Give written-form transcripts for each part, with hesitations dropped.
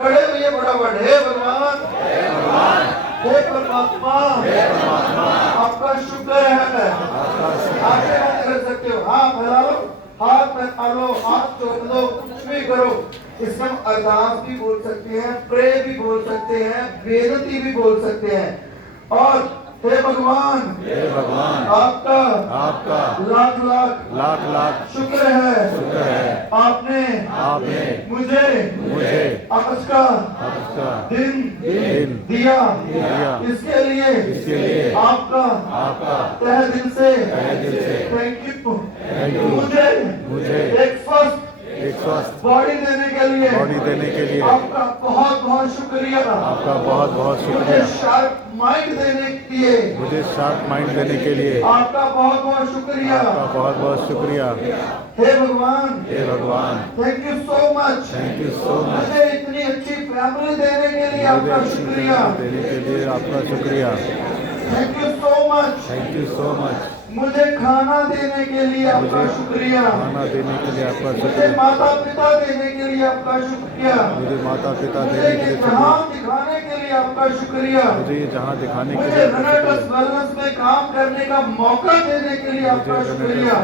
खड़े हुए फटाफट। हे भगवान, हे परमात्मा, आपका शुक्र है। आगे बात कर सकते हो, हाथ फैला लो, हाथ फैला लो, हाथ जोड़ लो, कुछ भी करो। इसमें अरदास भी बोल सकते हैं, प्रे भी बोल सकते हैं, बेनती भी बोल सकते हैं। और हे भगवान, आपका लाख लाख शुक्र है। आपने मुझे आज का दिन दिया। इसके लिए आपका तहे दिल से थैंक यू। मुझे एक स्वस्थ बॉडी देने के लिए आपका बहुत बहुत शुक्रिया। मुझे शार्प माइंड देने के लिए आपका बहुत बहुत शुक्रिया। हे भगवान, थैंक यू सो मच। मुझे इतनी अच्छी फैमिली देने के लिए आपका शुक्रिया। Thank you so much. मुझे खाना देने के लिए आपका शुक्रिया। मुझे माता पिता देने के लिए आपका शुक्रिया। मुझे जहाँ दिखाने के लिए आपका शुक्रिया। मुझे रनर्स वेलनेस में काम करने का मौका देने के लिए आपका शुक्रिया।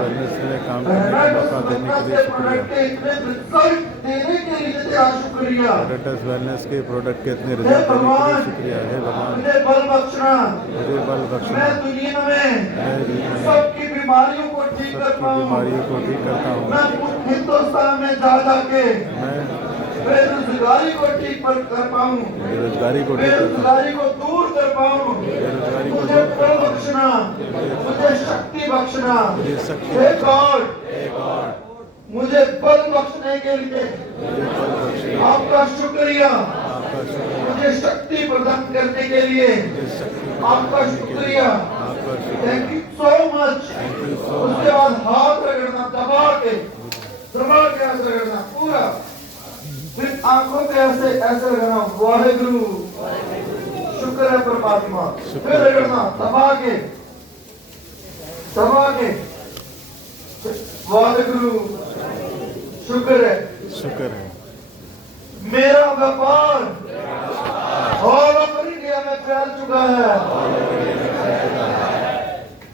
रनर्स प्रोडक्ट के इतने रिजल्ट देने के लिए तेरा शुक्रिया। वेलनेस के प्रोडक्ट के इतने हे रिजल्ट देने के लिए भगवान, शुक्रिया। हे भगवान, मुझे बल बख्शना। मैं दुनिया में सबकी बीमारियों को ठीक करता हूँ। मैं हिंदुस्तान में जा जाके बेरोजगारी को ठीक कर पाऊँ, बेरोजगारी को दूर कर पाऊँ। मुझे बल बख्शना, मुझे शक्ति बख्शना। हे गॉड, मुझे बल बख्शने के लिए आपका शुक्रिया। मुझे शक्ति प्रदान करने के लिए आपका शुक्रिया। Thank you so much. उसके बाद हाथ रगड़ना, दबा के ऐसे रगड़ना पूरा। फिर आंखों के ऐसे रगड़ना, वाहेगुरु, शुक्र है परमात्मा। फिर रगड़ना, दबा के वाहेगुरु, शुक्र है। मेरा व्यापार ऑल ओवर इंडिया में फैल चुका है।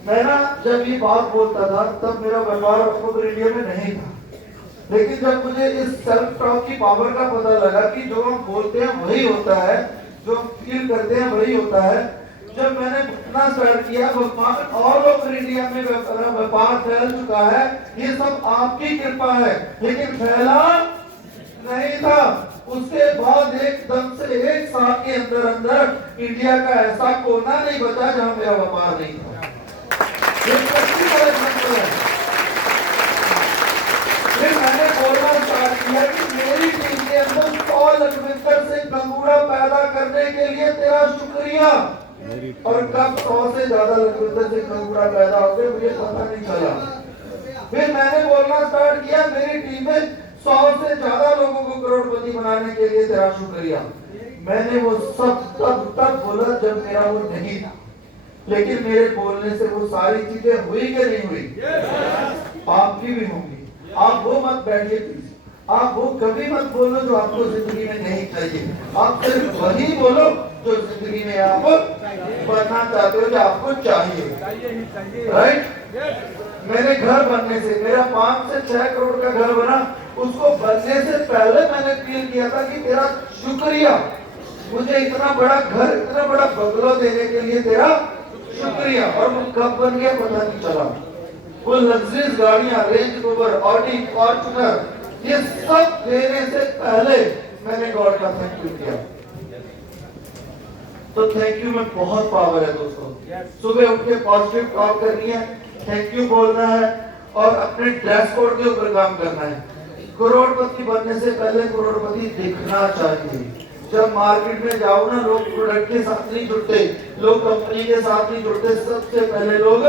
मैं ना जब ये बात बोलता था तब मेरा व्यापार ऑल ओवर इंडिया में नहीं था, लेकिन जब मुझे इस सेल्फ टॉक की पावर का पता लगा कि जो हम बोलते हैं वही होता है, जो हम फील करते हैं वही होता है। जब मैंने इतना स्टार्ट किया, व्यापार ऑल ओवर इंडिया में व्यापार फैल चुका है। ये सब आपकी कृपा है, लेकिन फैला नहीं था। उसके बाद एकदम से एक साल के अंदर इंडिया का ऐसा कोना नहीं बचा जहां मेरा व्यापार नहीं था। ये सच्ची बात है। फिर मैंने बोलना स्टार्ट किया कि मेरी टीम के अंदर 100 लखविंदर सिंह गंगूड़ा पैदा करने के लिए तेरा शुक्रिया। और कब 100 से ज्यादा लखविंदर सिंह गंगूड़ा पैदा हो गए मुझे पता नहीं चला। फिर मैंने बोलना स्टार्ट किया, मेरी टीम में 100 से ज्यादा लोगों को करोड़पति बनाने के लिए तेरा शुक्रिया। मैंने वो सब तब बोला जब मेरा वो नहीं था, लेकिन मेरे बोलने से वो सारी चीजें हुई कि नहीं हुई? आपकी भी होंगी। आप वो मत बैठिए प्लीज, आप वो कभी मत बोलो जो आपको जिंदगी में नहीं चाहिए। आप सिर्फ वही बोलो जो जिंदगी में आप बनना चाहते हो, जो आपको चाहिए। राइट? मेरे घर बनने से, मेरा 5 से 6 करोड़ का घर बना, उसको बनने से पहले मैंने फील किया था कि तेरा शुक्रिया, मुझे इतना बड़ा घर, इतना बड़ा बंगला देने के लिए तेरा शुक्रिया। और वो कब बन गया पता नहीं चला। वो लग्जरियस गाड़ियां, रेंज रोवर, ऑडी, फॉर्च्यूनर, ये सब देने से पहले मैंने गॉड का थैंक यू किया। तो थैंक यू में बहुत पावर है दोस्तों। सुबह उठ के पॉजिटिव टॉक करनी है, थैंक यू बोलना है और अपने ड्रेस कोड के ऊपर काम करना है। करोड़पति बनने से पहले करोड़पति दिखना चाहिए। जब मार्केट में जाओ ना, लोग प्रोडक्ट के साथ नहीं जुड़ते, लोग कंपनी के साथ नहीं जुड़ते, सबसे पहले लोग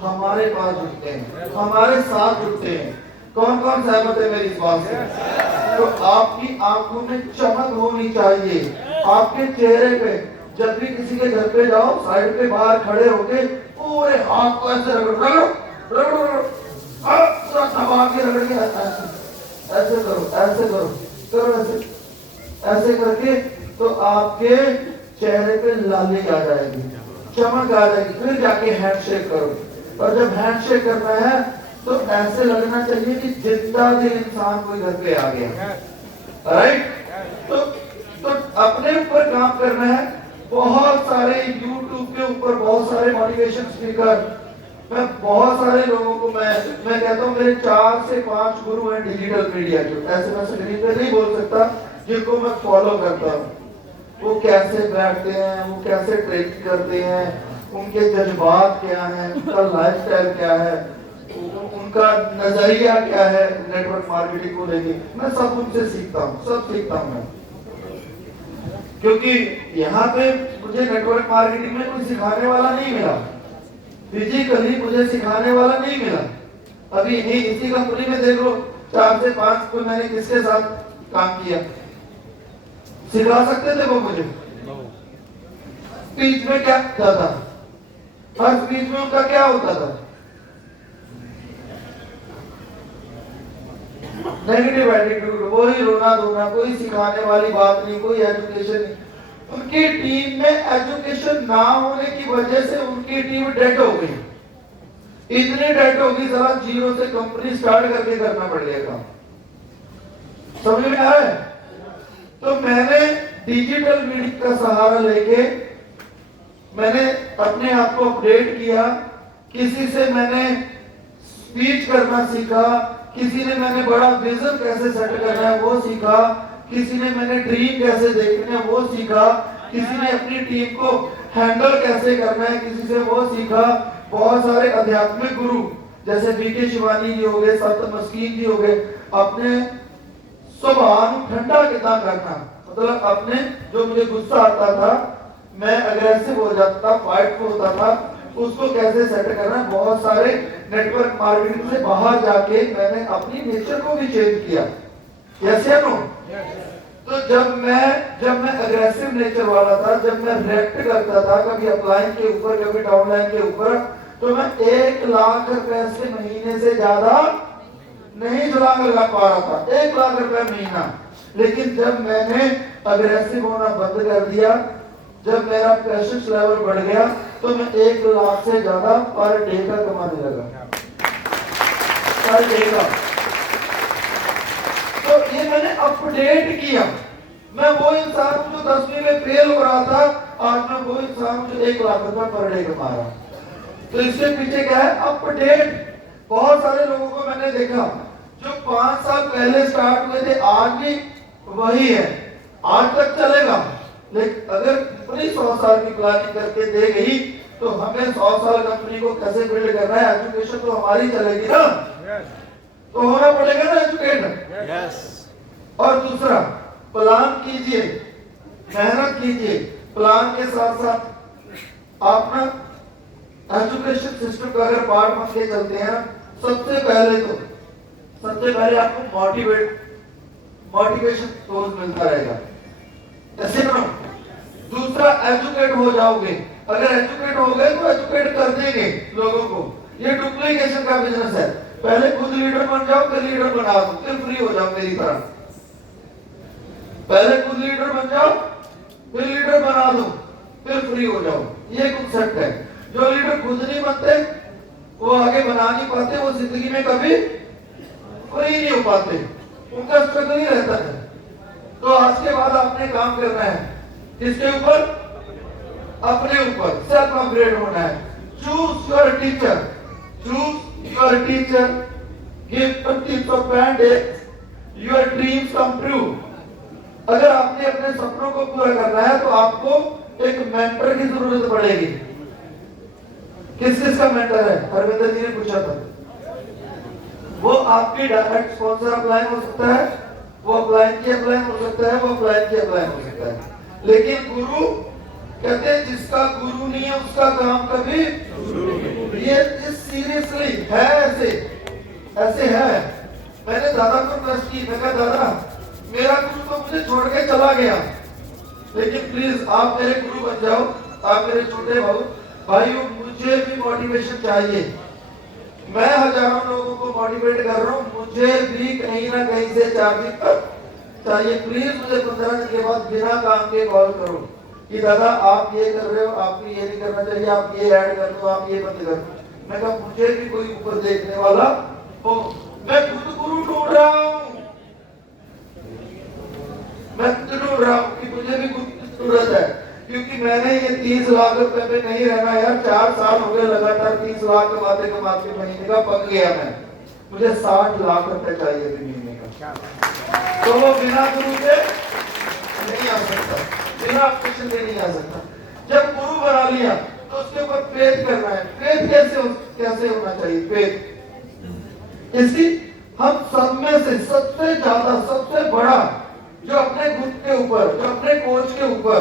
हमारे पास जुड़ते हैं, हमारे साथ जुड़ते हैं। कौन कौन सहमत है मेरी इस बात से? तो आपकी आंखों में चमक होनी चाहिए, आपके चेहरे पे। जब भी किसी के घर पे जाओ, साइड पे बाहर खड़े होके पूरे हाथ को ऐसे रगड़ो, दबा के रगड़ के ऐसे करो, ऐसे ऐसे करके तो आपके चेहरे पे लाली आ जाएगी, चमक आ जाएगी। फिर जाके हैंडशेक करो, और जब हैंडशेक करना है तो ऐसे लगना चाहिए कि जिंदा दिल इंसान कोई घर पे आ गया। राइट? तो अपने ऊपर काम करना है। बहुत सारे YouTube के ऊपर बहुत सारे मोटिवेशन स्पीकर, मैं बहुत सारे लोगों को मैं कहता हूँ मेरे 4 से 5 गुरु हैं डिजिटल मीडिया के, ऐसे मैं स्क्रीन पे नहीं बोल सकता, जिनको मैं फॉलो करता हूँ। वो कैसे बैठते हैं, वो कैसे ट्रेनिंग करते हैं, उनके जज्बात क्या हैं, उनका लाइफस्टाइल क्या है, उनका नजरिया क्या है नेटवर्क मार्केटिंग को लेके, मैं सब उनसे सीखता हूँ, सब सीखता हूँ मैं। क्योंकि यहाँ पे मुझे नेटवर्क मार्केटिंग में कोई सिखाने वाला नहीं मिला, फिजिकली मुझे सिखाने वाला नहीं मिला। अभी इसी कंपनी में देख लो 4 से 5 को मैंने किसके साथ काम किया, सिखा सकते थे वो मुझे? स्पीच में क्या होता था, हर स्पीच में उनका क्या होता था? नेगेटिव एटीट्यूड, वही रोना धोना, कोई सिखाने वाली बात नहीं, कोई एजुकेशन नहीं। उनकी टीम में एजुकेशन ना होने की वजह से उनकी टीम डेड हो गई, इतनी डेड हो गई, जरा जीरो से कंपनी स्टार्ट करके करना पड़ेगा। समझ में आया? तो मैंने डिजिटल मीडिया का सहारा लेके मैंने अपने आप को अपडेट किया। किसी से मैंने स्पीच करना सीखा, किसी ने मैंने बड़ा विजन कैसे सेट करना है वो सीखा, किसी ने मैंने ड्रीम कैसे देखना है वो सीखा, किसी ने अपनी टीम को हैंडल कैसे करना है, किसी से वो सीखा। बहुत सारे आध्यात्मिक गुरु जैसे बीके शिवानी जी हो गए, संत मस्कीन जी हो गए, अपने स्वभाव ठंडा कितना करना, मतलब अपने जो मुझे गुस्सा आता था, मैं अग्रेसिव हो जाता था, फाइट होता था, उसको कैसे सेट करना। बहुत सारे नेटवर्क मार्केटिंग से बाहर जाके मैंने अपनी नेचर को भी चेंज किया। यस या नो? तो जब मैं अग्रेसिव नेचर वाला था, जब मैं रिएक्ट करता था कभी अपलाइन के ऊपर कभी डाउनलाइन के ऊपर, तो मैं 1 लाख रुपए से महीने से ज्यादा नहीं छलांग लगा पा रहा था, 1 लाख रुपए महीना। लेकिन जब मैंने अग्रेसिव होना बंद कर दिया, जब मेरा पेशेंस लेवल बढ़ गया, तो मैं 1 लाख से ज्यादा पर डे का कमाने लगा, पर डे का। तो ये मैंने अपडेट किया। मैं वो इंसान जो 10वीं में फेल हो रहा था, आज मैं वो इंसान जो 1 लाख रुपए पर डे कमा रहा। तो इसके पीछे क्या है? अपडेट। बहुत सारे लोगों को मैंने देखा जो 5 साल पहले स्टार्ट हुए थे, आज भी वही है, आज तक चलेगा। लेकिन अगर कंपनी 100 साल की प्लानिंग करके दे गई, तो हमें 100 साल कंपनी को कैसे बिल्ड करना है, एजुकेशन तो हमारी चलेगी ना, तो होना पड़ेगा ना एजुकेट। और दूसरा, प्लान कीजिए, मेहनत कीजिए, प्लान के साथ साथ आप ना एजुकेशन सिस्टम का अगर पार्ट बन के चलते हैं, सबसे पहले आपको मोटिवेशन सोर्स मिलता रहेगा, ऐसे ना। दूसरा, एजुकेट हो जाओगे। अगर एजुकेट हो गए तो एजुकेट कर देंगे लोगों को। ये डुप्लीकेशन का बिजनेस है। पहले खुद लीडर बन जाओ, फिर लीडर बना दो, फिर फ्री हो जाओ मेरी तरह। पहले खुद लीडर बन जाओ, फिर लीडर बना दो, फिर फ्री हो जाओ। ये कॉन्सेप्ट है। जो लीडर खुद नहीं बनते, वो आगे बना नहीं पाते, वो जिंदगी में कभी फ्री नहीं हो पाते, उनका स्ट्रगल ही रहता है। तो आज के बाद आपने काम करना है, किसके ऊपर? अपने ऊपर सेल्फ अपग्रेड होना है। Choose your teacher, give tips of band your dreams come true. अगर आपने अपने सपनों को पूरा करना है तो आपको एक मेंटर की जरूरत पड़ेगी। किस का मेंटर है? हरविंदर जी ने पूछा था। वो आपकी डायरेक्ट स्पॉन्सर अपलाइन हो सकता है, वो अपलाइन की अपलाइन हो सकता है, वो अपलाइन की अपलाइन हो सकता है। लेकिन गुरु कहते हैं जिसका गुरु नहीं है उसका काम कभी ये सीरियसली है, ऐसे है। मैंने दादा को ट्रस्ट की, मैं कहा दादा मेरा गुरु तो मुझे छोड़ के चला गया, लेकिन प्लीज आप मेरे गुरु बन जाओ, आप मेरे छोटे भाइयों, मुझे भी मोटिवेशन चाहिए। मैं हजारों लोगों को मोटिवेट कर रहा हूँ, मुझे भी कहीं ना कहीं से चार्जिंग चाहिए प्लीज मुझे 15 दिन के बाद बिना काम के कॉल करो कि दादा आप ये कर रहे हो, आपको ये नहीं करना चाहिए, आप ये ऐड कर दो, आप ये बंद कर दो। मैं कहा मुझे भी कोई ऊपर देखने वाला हो, मैं खुद गुरु ढूंढ रहा हूँ, मैं खुद ढूंढ रहा हूँ कि मुझे भी गुरु की जरूरत है, क्योंकि मैंने ये 30 लाख रुपए पे नहीं रहना यार। 4 साल हो गए लगातार 30 लाख कमाते कमाते महीने का पक गया मैं, मुझे 60 लाख रुपए चाहिए थे महीने का। तो वो बिना गुरु के नहीं आ सकता, बिना ऑपरेशन के नहीं आ सकता। जब गुरु बना लिया तो उसके ऊपर फेथ करना है। फेथ कैसे होना चाहिए? फेथ इसकी हम सब में से सबसे ज्यादा सबसे बड़ा जो अपने खुद के ऊपर, जो अपने कोच के ऊपर,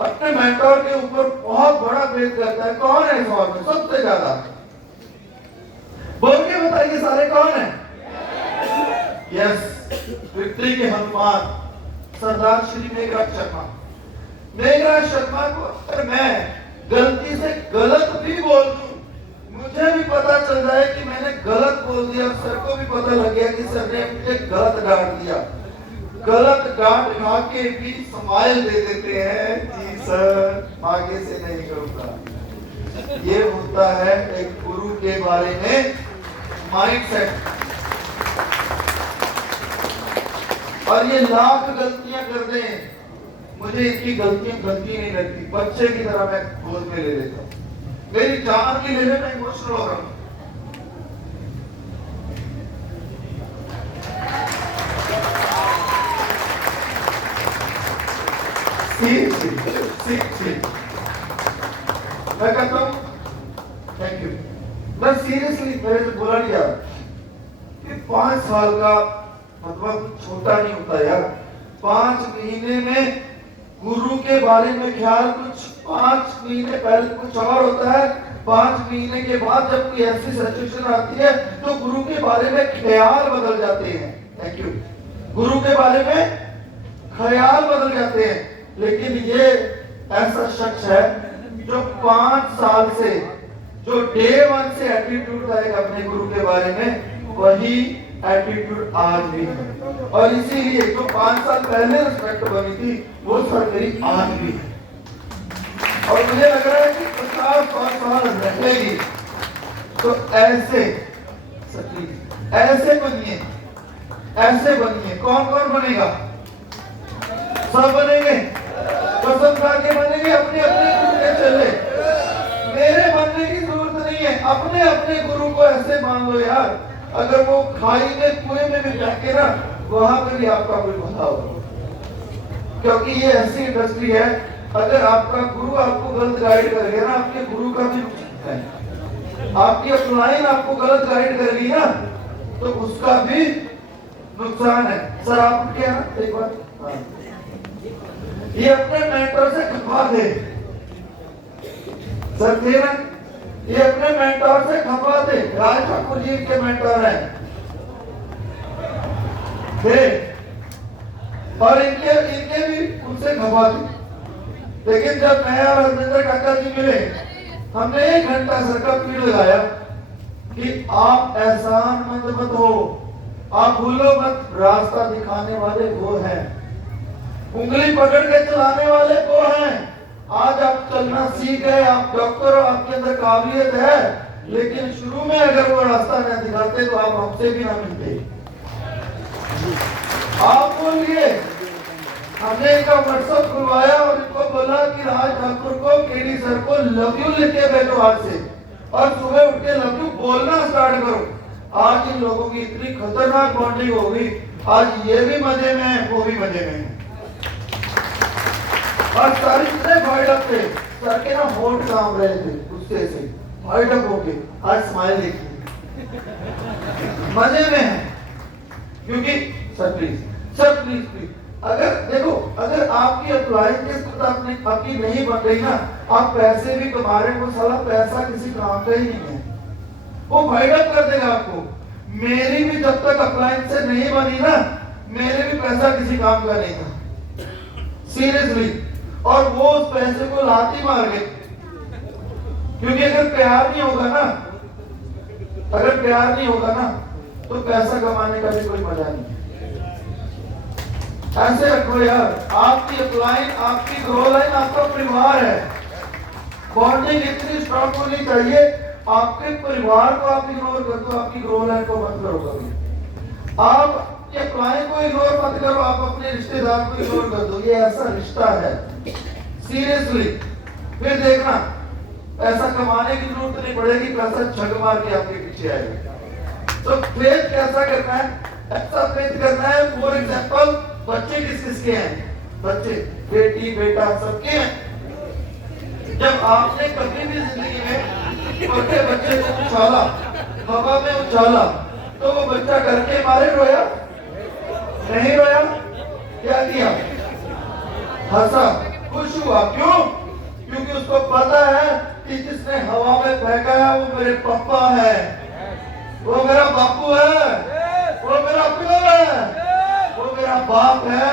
अपने मेंटोर के ऊपर बहुत बड़ा फेथ करता है, कौन है इस वॉर में सबसे ज्यादा? बोल के बताइए सारे, कौन है? यस, विक्ट्री के हनुमान सरदार श्री मेघराज शर्मा। मेघराज शर्मा को अगर मैं गलती से गलत भी बोल दूं, मुझे भी पता चल जाए कि मैंने गलत बोल दिया, सर को भी पता लग गया कि सर ने मुझे गलत डांट दिया, गलत डांट खा के भी स्माइल दे देते हैं कि सर आगे से नहीं करूंगा। ये होता है एक गुरु के बारे में माइंडसेट। और ये लाख गलतियां कर दें, मुझे इनकी गलती नहीं लगती, बच्चे की तरह मैं गोद में ले लेता हूं, मेरी जान भी ले ले, मैं इमोशनल हो रहा हूं। मैं कहता हूं थैंक यू। मैं सीरियसली, मेरे से बोला नहीं जा रहा कि 5 साल का मतलब छोटा नहीं होता यार। 5 महीने में गुरु के बारे में ख्याल कुछ, 5 महीने पहले कुछ और होता है, 5 महीने के बाद जब कोई ऐसी सिचुएशन आती है तो गुरु के बारे में ख्याल बदल जाते हैं। Thank you. गुरु के बारे में ख्याल बदल जाते हैं। लेकिन ये ऐसा शख्स है जो 5 साल से, जो डे 1 से एटीट्यूड था एक अपने गुरु के बारे में, वही एटीट्यूड आज भी है। और इसीलिए जो 5 साल पहले रिस्पेक्ट बनी थी वो सर मेरी आज भी है। और मुझे लग रहा है कि 50 साल रहेगी। तो ऐसे बनिए, ऐसे बनिए। कौन कौन बनेगा? सब बनेंगे, कसम खा के बनेंगे, अपने अपने गुरु के चले। मेरे बनने की जरूरत नहीं है, अपने अपने गुरु को ऐसे मान लो यार, अगर वो खाई में कुएं में भी फेंके ना, वहां पे भी आपका कोई भला होगा। क्योंकि ये ऐसी इंडस्ट्री है, अगर आपका गुरु आपको गलत गाइड कर गया ना, आपके गुरु का भी नुकसान है। आपकी अपलाइन आपको गलत गाइड कर ली ना, तो उसका भी नुकसान है। सर आप उठ के ना एक बार, ये अपने मेंटर से खफा थे सर, थे ना, ये अपने मेंटर से खफा थे। राज ठाकुर जी के मेंटर हैं थे, और इनके भी उनसे खफा थे। लेकिन जब मैं और हरमिंदर काका जी मिले, हमने 1 घंटा सर का पीड़ लगाया कि आप एहसान मंद मत हो, आप भूलो मत, रास्ता दिखाने वाले वो हैं, उंगली पकड़ के चलाने वाले वो हैं। आज आप चलना सीख गए, आप डॉक्टर हो, आपके अंदर काबिलियत है, लेकिन शुरू में अगर वो रास्ता न दिखाते तो आप हमसे भी ना मिलते। आप बोलिए, हमने इनका व्हाट्सएप खुलवाया और इनको बोला कि राज ठाकुर को, केडी सर को लव यू लिख के भेजो आज से, और सुबह उठ के लव यू बोलना स्टार्ट करो। आज इन लोगों की इतनी खतरनाक बॉन्डिंग हो गई, आज ये भी मजे में है, वो भी मजे में है। और सारी इतने फाइट अप थे, सर के ना होंठ काम रहे थे गुस्से से, फाइट अप होके आज स्माइल देखिए, मजे में है। क्योंकि सर प्लीज अगर देखो, अगर आपकी अप्लाइंग के साथ आपकी नहीं बन रही ना, आप पैसे भी कमा रहे हो, साला पैसा किसी काम का ही नहीं है, वो फाइट अप कर देगा आपको। मेरी भी जब तक अप्लाइंग से नहीं बनी ना, मेरे भी पैसा किसी काम का नहीं था, सीरियसली। और वो उस पैसे को लाती मार गए, क्योंकि अगर प्यार नहीं होगा ना, तो पैसा कमाने का भी कोई मजा नहीं। ऐसे रखो यार, आपकी अपलाइन, आपकी ग्रो लाइन आपका परिवार है। बॉन्डिंग इतनी स्ट्रॉन्ग होनी चाहिए, आपके परिवार को आप इग्नोर कर दो, आपकी ग्रो लाइन को मत करो कभी। आप अपनी अपलाइन को इग्नोर मत करो, आप अपने रिश्तेदार को इग्नोर कर दो, ये ऐसा रिश्ता है सीरियसली। फिर देखना पैसा कमाने की जरूरत नहीं पड़ेगी, पैसा छग मार के आपके पीछे आएगा। तो फेथ कैसा करना है, ऐसा फेथ करना है। फॉर एग्जांपल बच्चे किस किसके हैं, बच्चे बेटी बेटा सबके हैं। जब आपने कभी भी जिंदगी में छोटे बच्चे को उछाला, हवा में उछाला, तो वो बच्चा डर के मारे रोया नहीं रोया, क्या किया, हंसा, खुश हुआ। क्यों? क्योंकि उसको पता है कि जिसने हवा में फेंका है वो मेरे पापा है, वो मेरा बापू है, वो मेरा पिता है, वो मेरा बाप है।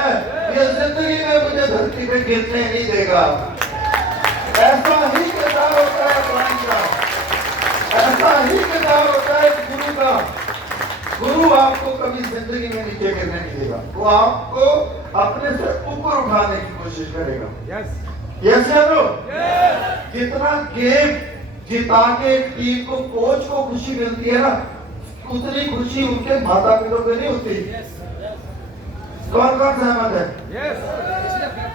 ये जिंदगी में मुझे धरती पे गिरने नहीं देगा। ऐसा ही किरदार होता है भगवान का, ऐसा ही किरदार होता है गुरु का। गुरु आपको कभी जिंदगी में नीचे गिरने नहीं देगा, वो आपको अपने से ऊपर उठाने की कोशिश करेगा। यस या नो? जितना गेम जिता के टीम को, कोच को खुशी मिलती है ना, उतनी खुशी उनके माता पिता को नहीं होती। कौन कौन सहमत है?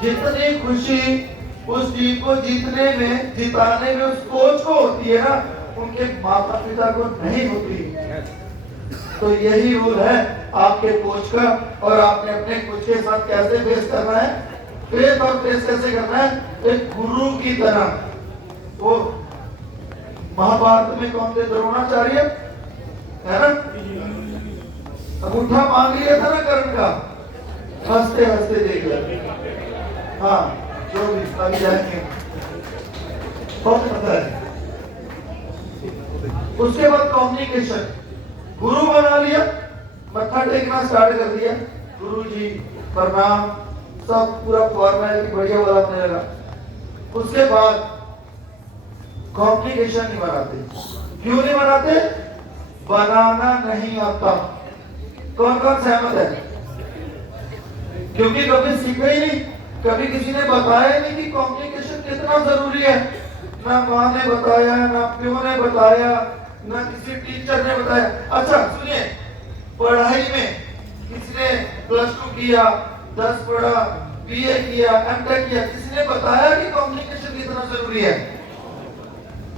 जितनी खुशी उस टीम को जीतने में, जिताने में उस कोच को होती है ना, उनके माता पिता को नहीं होती। तो यही रूल है आपके कोच का, और आपने अपने कोच के साथ कैसे फेस करना है, फेस और फेस कैसे करना है, एक गुरु की तरह। वो महाभारत में कौन थे, द्रोणाचार्य है ना, अंगूठा मांग लिया था ना कर्ण का, हंसते हंसते देख लिया। हाँ, जो भी अभी जाएंगे बहुत पता है। उसके बाद कम्युनिकेशन, गुरु बना लिया, मत्था टेकना स्टार्ट कर दिया, गुरु जी प्रणाम, सब पूरा फॉर्मेलिटी बढ़िया वाला होने लगा। उसके बाद कॉम्प्लिकेशन नहीं बनाते। क्यों नहीं बनाते? बनाना नहीं आता। कौन कौन सहमत है? क्योंकि कभी सीखा ही नहीं, कभी किसी ने बताया नहीं कि कॉम्प्लिकेशन कितना जरूरी है। ना माँ ने बताया, ना प्यो ने बताया, ना किसी टीचर ने बताया। अच्छा सुनिए, पढ़ाई में किसी ने +2 किया, 10 पढ़ा, BA किया, MTech किया, किसी ने बताया कि कम्युनिकेशन कितना जरूरी है?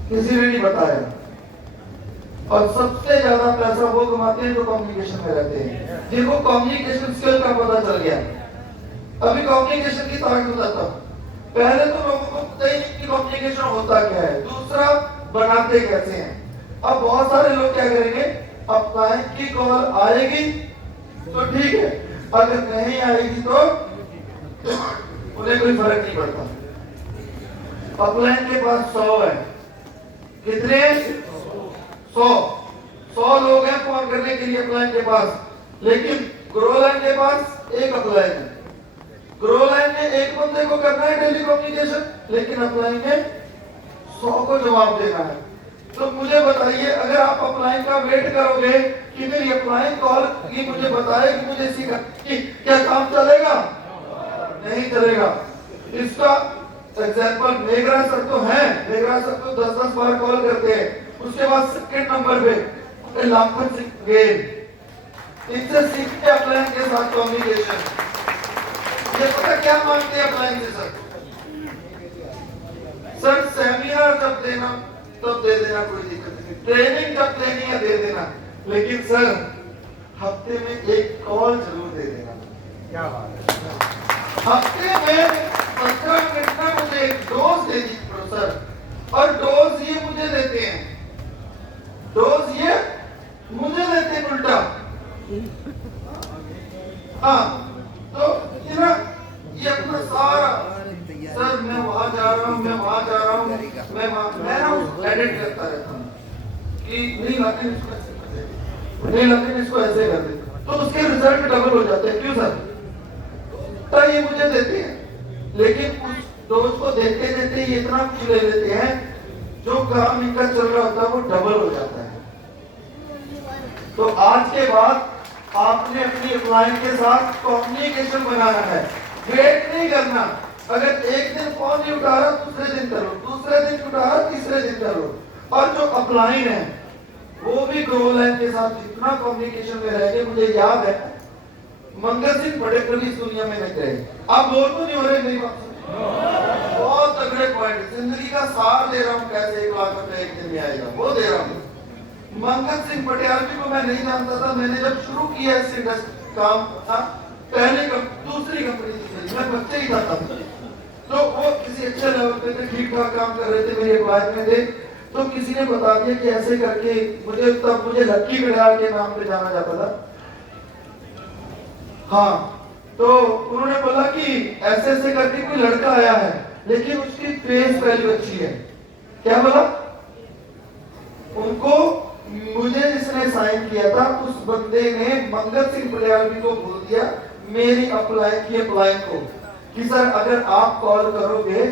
किसी ने नहीं बताया। और सबसे ज्यादा पैसा वो कमाते हैं जो कम्युनिकेशन में रहते हैं, जिनको कम्युनिकेशन स्किल का पता चल गया। अभी कम्युनिकेशन की ताकत बताता हूं। पहले तो लोगों को पता ही नहीं कि कम्युनिकेशन होता क्या है, दूसरा बनाते कैसे हैं। अब बहुत सारे लोग क्या करेंगे, अब क्लाइंट की कॉल आएगी तो ठीक है, अगर नहीं आएगी तो उन्हें कोई फर्क नहीं पड़ता। अपलाइन के पास 100 है, कितने? 100 लोग हैं फोन करने के लिए अपलाइन के पास, लेकिन ग्रो लाइन के पास एक अपलाइन है। ग्रो लाइन ने एक बंदे को करना है डेली कम्युनिकेशन, लेकिन अपलाइन ने 100 को जवाब देना है। तो मुझे बताइए, अगर आप अपलाइन का वेट करोगे कि मेरी अपलाइन कॉल की मुझे बताए कि मुझे सीखा कि क्या काम चलेगा? नहीं चलेगा। इसका एग्जांपल मेघरा सर तो है, मेघरा सर तो 10-10 बार कॉल करते हैं, उसके बाद सेकंड नंबर पे लाखन सिंह गेल, इनसे सीखते अपलाइन के साथ कम्युनिकेशन। ये पता क्या मांगते हैं अपलाइन से? सर सेमिनार जब देना तब दे देना, कोई दिक्कत नहीं, ट्रेनिंग जब लेनी है दे देना, लेकिन सर हफ्ते में एक कॉल जरूर दे देना। क्या बात है? हफ्ते में 15 मिनट में मुझे एक डोज दे दी सर, और डोज ये मुझे देते हैं, डोज ये मुझे देते हैं उल्टा। हाँ, तो ये ना, ये अपना सारा, सर मैं वहां जा रहा हूँ, मैं वहां जा रहा हूँ, मैं ना एडिट करता रहता हूँ कि नहीं लगते इसको ऐसे कर दे, नहीं लगते इसको ऐसे कर दे, तो उसके रिजल्ट डबल हो जाते हैं। क्यों सर? तो ये मुझे देते हैं, लेकिन उस डोज को देते देते ये इतना कुछ ले लेते हैं, जो काम इनका चल रहा होता है वो डबल हो जाता है। तो आज के बाद आपने अपनी क्लाइंट के साथ कम्युनिकेशन बनाना है, वेट नहीं करना। अगर एक दिन फोन नहीं उठा रहा दूसरे दिन करो, दूसरे दिन उठा रहा तीसरे दिन करो। और जो अपलाइन है वो भी ग्रो लाइन के साथ जितना कम्युनिकेशन में रह गए, मुझे याद है मंगल सिंह बड़े कवि इस दुनिया में नहीं गए। आप बोल तो नहीं हो रहे मेरी बात? बहुत तगड़े पॉइंट, जिंदगी का सार दे रहा हूँ, कैसे 1 लाख रुपए एक दिन में आएगा वो दे रहा हूँ। मंगल सिंह पटियालवी को मैं नहीं जानता था। मैंने जब शुरू किया इस इंडस्ट्री काम था, दूसरी कंपनी थी, मैं बच्चे ही था तब, तो वो किसी अच्छे लेवल पे थे, ठीक ठाक काम कर रहे थे, मेरे क्लाइंट में थे। तो किसी ने बता दिया कि ऐसे करके, मुझे लक्की गढ़ियाल के नाम पे जाना जाता था। हाँ, तो उन्होंने बोला कि ऐसे ऐसे करके कोई लड़का आया है लेकिन उसकी फेस वैल्यू अच्छी है। क्या बोला? उनको मुझे जिसने साइन किया था उस बंदे ने मंगल सिंह पटियालवी को बोल दिया मेरी अप्लाई को कि सर अगर आप कॉल करोगे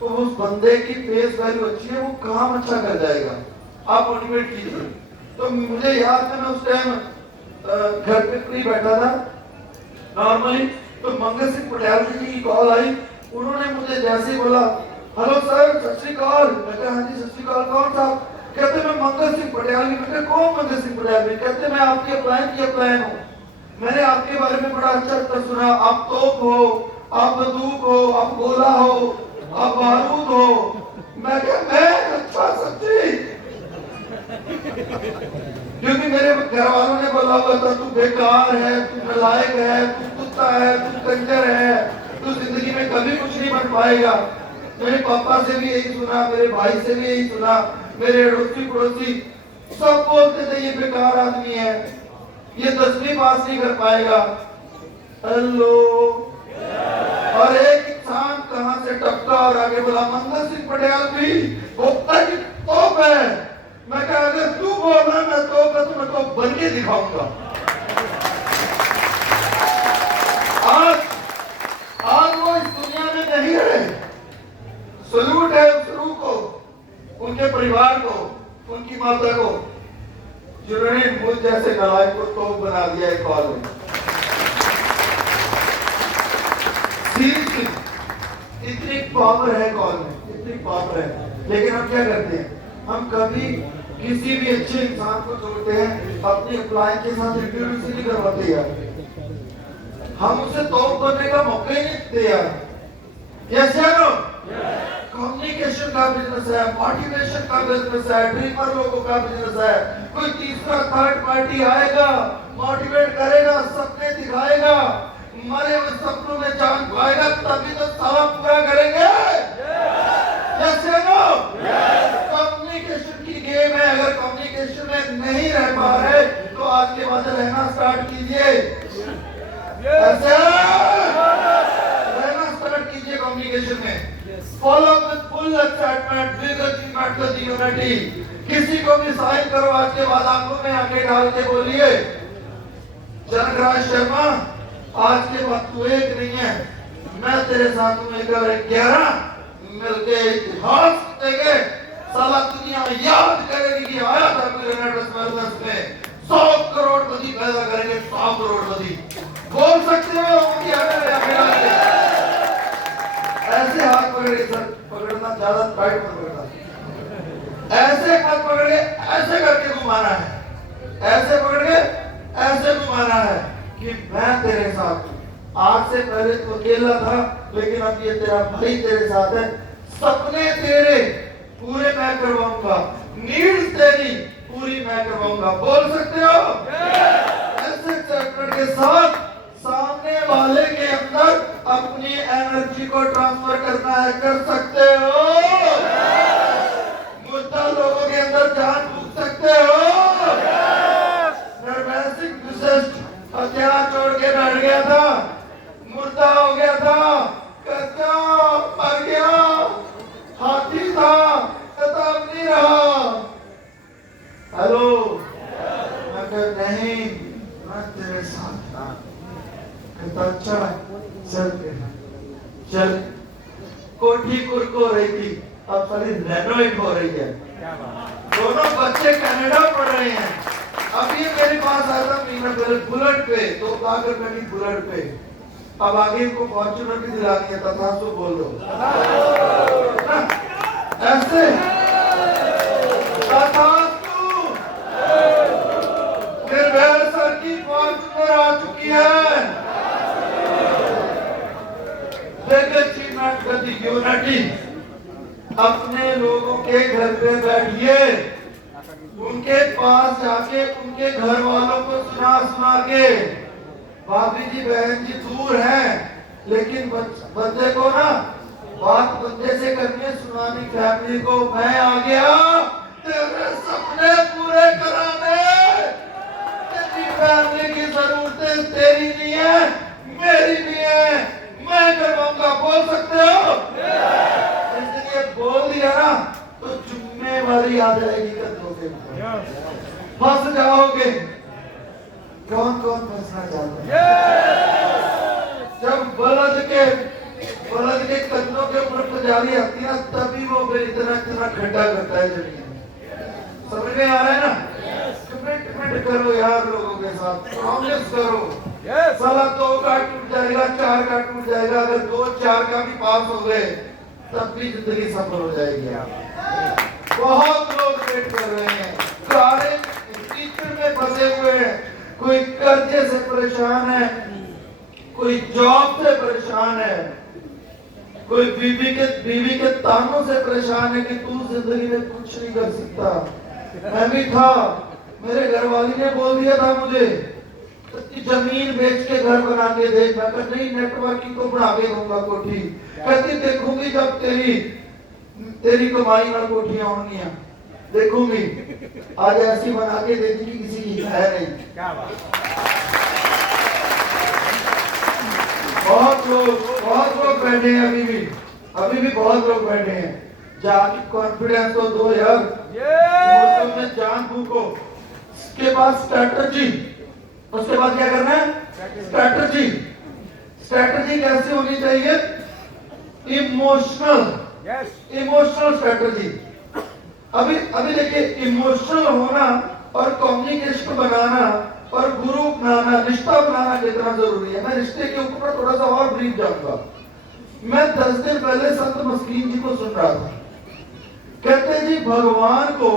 तो उस बंदे की फेस वैल्यू अच्छी है, वो काम अच्छा कर जाएगा, आप मोटिवेट कीजिए। तो मुझे याद है मैं उस टाइम घर पे फ्री बैठा था नॉर्मली, तो मंगल सिंह पटियालवी जी की कॉल आई। उन्होंने मुझे जैसे ही बोला हेलो सर सत श्री अकाल, मैं कहा हाँ जी सत श्री अकाल, कौन साहब? कहते मैं मंगल सिंह पटियालवी। मैं कहा कौन मंगल सिंह पटियालवी? कहते मैं आपके अपलाइन हूँ, मैंने आपके बारे में बड़ा अच्छा सुना, आप तोप हो, आप बंदूक हो, आप गोला हो, आप बारूद हो। मैं कहा मैं अच्छा सच्ची, क्योंकि मेरे घर वालों ने बोला हुआ था तू बेकार है, तू नालायक है, तू कुत्ता है, तू कंजर है, तू जिंदगी में कभी कुछ नहीं बन पाएगा। मेरे पापा से भी यही सुना, मेरे भाई से भी यही सुना, मेरे अड़ोसी पड़ोसी सब बोलते थे ये बेकार आदमी है, ये 10वीं पास नहीं कर पाएगा। हेलो, और एक इंसान कहां से टपका और आगे बोला मंगल सिंह पटियालवी भोक्ता की तोप है। मैं कहा अगर तू बोल रहा मैं तोप है तो मैं तोप बन के दिखाऊंगा। आज वो इस दुनिया में नहीं रहे। सलूट है उस रूह को, उनके परिवार को, उनकी माता को, जिन्होंने मुझ जैसे नालायक को तोप बना दिया एक कॉल में। सीरियसली इतनी पावर है कॉल में, इतनी पावर है। लेकिन हम क्या करते हैं, हम कभी किसी भी अच्छे इंसान को जोड़ते हैं अपनी अप्लाई के साथ इंटरव्यू से नहीं करवाते यार, हम उसे तोप करने का मौका ही नहीं देते यार। यस या नो? कम्युनिकेशन का बिजनेस है, मोटिवेशन का बिजनेस है, ड्रीमर लोगों का बिजनेस है। कोई तीसरा थर्ड पार्टी आएगा, मोटिवेट करेगा, सपने दिखाएगा, मरे हुए सपनों में जान पाएगा, तभी तो सारा पूरा करेंगे। यस या नो? कम्युनिकेशन की गेम है। अगर कम्युनिकेशन में नहीं रह पा रहे तो आज के बाद रहना स्टार्ट कीजिए, ऐसे रहना स्टार्ट कीजिए कम्युनिकेशन में। Follow with full excitement, big achievement with unity. किसी को भी साइन करो आज के बाद आंखों में आंखें डाल के बोलिए जनकराज शर्मा आज के बाद तू एक नहीं है, मैं तेरे साथ हूं, 11 मिलके इतिहास देंगे। साला दुनिया याद करेगी कि आया था में 100 करोड़पति पैदा करेंगे, 100 करोड़पति। बोल सकते हो कि ऐसे हाथ पकड़ के, सर पकड़ना ज्यादा टाइट मत पकड़ना, ऐसे हाथ पकड़ के ऐसे करके घुमाना है, ऐसे पकड़ के ऐसे घुमाना है कि मैं तेरे साथ हूं। आज से पहले तो अकेला था लेकिन अब ये तेरा भाई तेरे साथ है। सपने तेरे पूरे मैं करवाऊंगा, नीड्स तेरी पूरी मैं करवाऊंगा। बोल सकते हो? ऐसे एक्साइटमेंट के साथ सामने वाले के अंदर अपनी एनर्जी को ट्रांसफर करना है, कर सकते हो? मुद्दा लोगों के अंदर जान फूंक सकते हो? नरवैसिक विशिष्ट हथियार छोड़ के बैठ गया था, मुर्दा हो गया था, कच्चा मर गया, हाथी था, खत्म नहीं रहा। हेलो, मैं कहता नहीं, मैं तेरे साथ था। अच्छा चल चल, कोठी कुर्क हो रही थी, अब सारी रेनोवेट हो रही है। दोनों बच्चे कनाडा पढ़ रहे हैं, अब ये मेरे पास आया था महीना पहले बुलेट पे, तो कहा कर मैं बुलेट पे, अब आगे इनको फॉर्च्यूनर भी दिलानी है, तथास्तु बोल दो ऐसे तथास्तु। निर्भय सर की फॉर्च्यूनर आ चुकी है। यूनिटी, अपने लोगों के घर पे बैठिए, उनके पास जाके उनके घर वालों को सुना के, भाभी जी बहन जी दूर हैं, लेकिन बंदे को ना बात बंदे से करनी है, सुनानी फैमिली को। मैं आ गया तेरे सपने पूरे कराने, तेरी फैमिली की जरूरतें तेरी नहीं है मेरी भी है, मैं करवाऊंगा। बोल सकते हो? इसलिए बोल दिया ना तो जिम्मेवारी आ जाएगी कंधों के ऊपर, फंस जाओगे। कौन कौन फंसना चाहता है? जब बलद के कंधों के ऊपर पुजारी आती है ना, तभी वो फिर इतना इतना खड्डा करता है जमीन। समझ में आ रहा है ना? कमिटमेंट करो यार लोगों के साथ, प्रॉमिस करो। साला 2 का टूट जाएगा, 4 का टूट जाएगा, अगर 2-4 का भी पास हो गए तब भी जिंदगी सफल हो जाएगी। बहुत लोग वेट कर रहे हैं, सारे टीचर में फंसे हुए हैं, कोई कर्जे से परेशान है, कोई जॉब से परेशान है, कोई बीवी के तानों से परेशान है कि तू जिंदगी में कुछ नहीं कर सकता। मैं भी था, मेरे घरवाली ने बोल दिया था मुझे कि जमीन बेच के घर बना के देख। मैं कहा नहीं, नेटवर्किंग को बढ़ा के दूंगा कोठी। कहती देखूंगी जब तेरी कमाई में कोठियां होनी है, देखूंगी। आज ऐसी बना के देखी कि किसी की है नहीं। क्या बात। बहुत लोग बैठे हैं, अभी भी बहुत लोग बैठे हैं। जाके कॉन्फिडेंस तो दो यार, में जान फूको। उसके बाद स्ट्रैटेजी, उसके बाद क्या करना है? स्ट्रैटेजी कैसी होनी चाहिए? Emotional strategy. अभी देखिए, इमोशनल होना और कम्युनिकेशन बनाना और ग्रुप बनाना, रिश्ता बनाना कितना जरूरी है। मैं रिश्ते के ऊपर थोड़ा सा और ब्रीफ जाऊंगा। मैं 10 दिन पहले संत मस्कीन जी को सुन रहा था। कहते जी भगवान को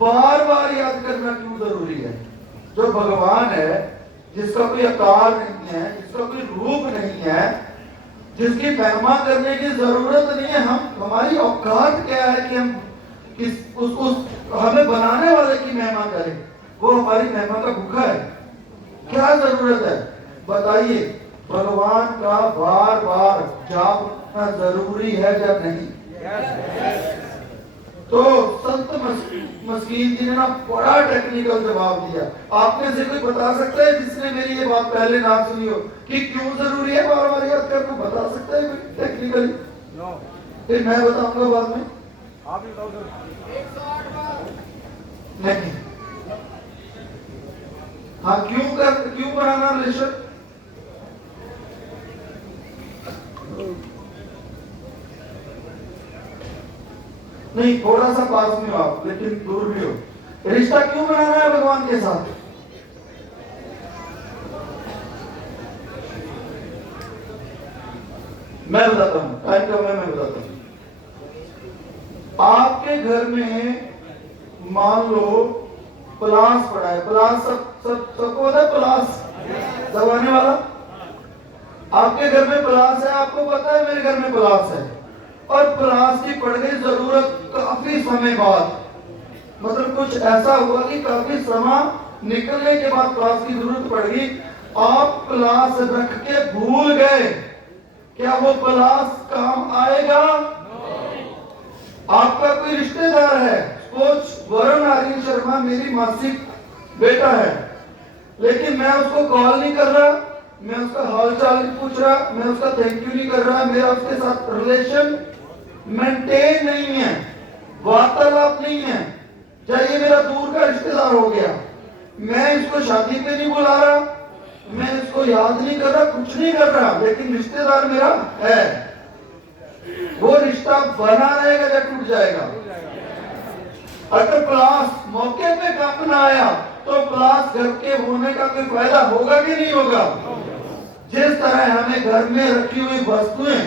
बार बार याद करना क्यों जरूरी है? जो भगवान है, जिसका कोई आकार नहीं है, जिसका कोई रूप नहीं है, जिसकी महिमा करने की जरूरत नहीं है, हमारी औकात क्या है कि हम हमें बनाने वाले की महिमा करें? वो हमारी महिमा का भूखा है। क्या जरूरत है बताइए? भगवान का बार बार जाप करना जरूरी है या नहीं? तो संत मस्कीन जी ने ना बड़ा टेक्निकल जवाब दिया। आपने से कोई बता सकता है जिसने मेरी ये बात पहले ना सुनी हो कि क्यों जरूरी है बार बार याद करना? बता सकता है कोई टेक्निकली? फिर मैं बताऊंगा बाद में। आप ही बताओ सर। नहीं, हाँ, क्यों बनाना रिलेशन? नहीं, थोड़ा सा पास में हो आप, लेकिन दूर भी हो। रिश्ता क्यों बनाना है भगवान के साथ? मैं बताता हूं, टाइम कम है, मैं बताता हूं। आपके घर में मान लो प्लास पड़ा है। प्लास सबको पता है? प्लास दबाने वाला। आपके घर में प्लास है, आपको पता है मेरे घर में प्लास है, और प्लास की पड़ गई जरूरत काफी समय बाद। मतलब कुछ ऐसा हुआ कि काफी समय निकलने के बाद प्लास की जरूरत पड़ गई। आप प्लास रख के भूल गए, क्या वो प्लास काम आएगा? आपका कोई रिश्तेदार है, सपोज वरुण आर्यन शर्मा मेरी मासी बेटा है, लेकिन मैं उसको कॉल नहीं कर रहा, मैं उसका हाल चाल नहीं पूछ रहा, मैं उसका थैंक यू नहीं कर रहा, मेरा उसके साथ रिलेशन मेंटेन नहीं है, वार्तालाप नहीं है, चाहे मेरा दूर का रिश्तेदार हो गया। मैं इसको शादी पे नहीं बुला रहा, मैं इसको याद नहीं कर रहा, कुछ नहीं कर रहा, लेकिन रिश्तेदार मेरा है। वो रिश्ता बना रहेगा या टूट जाएगा? अगर प्लास मौके पे काम ना आया तो क्लास घर के होने का कोई फायदा होगा कि नहीं होगा? जिस तरह हमें घर में रखी हुई वस्तुएं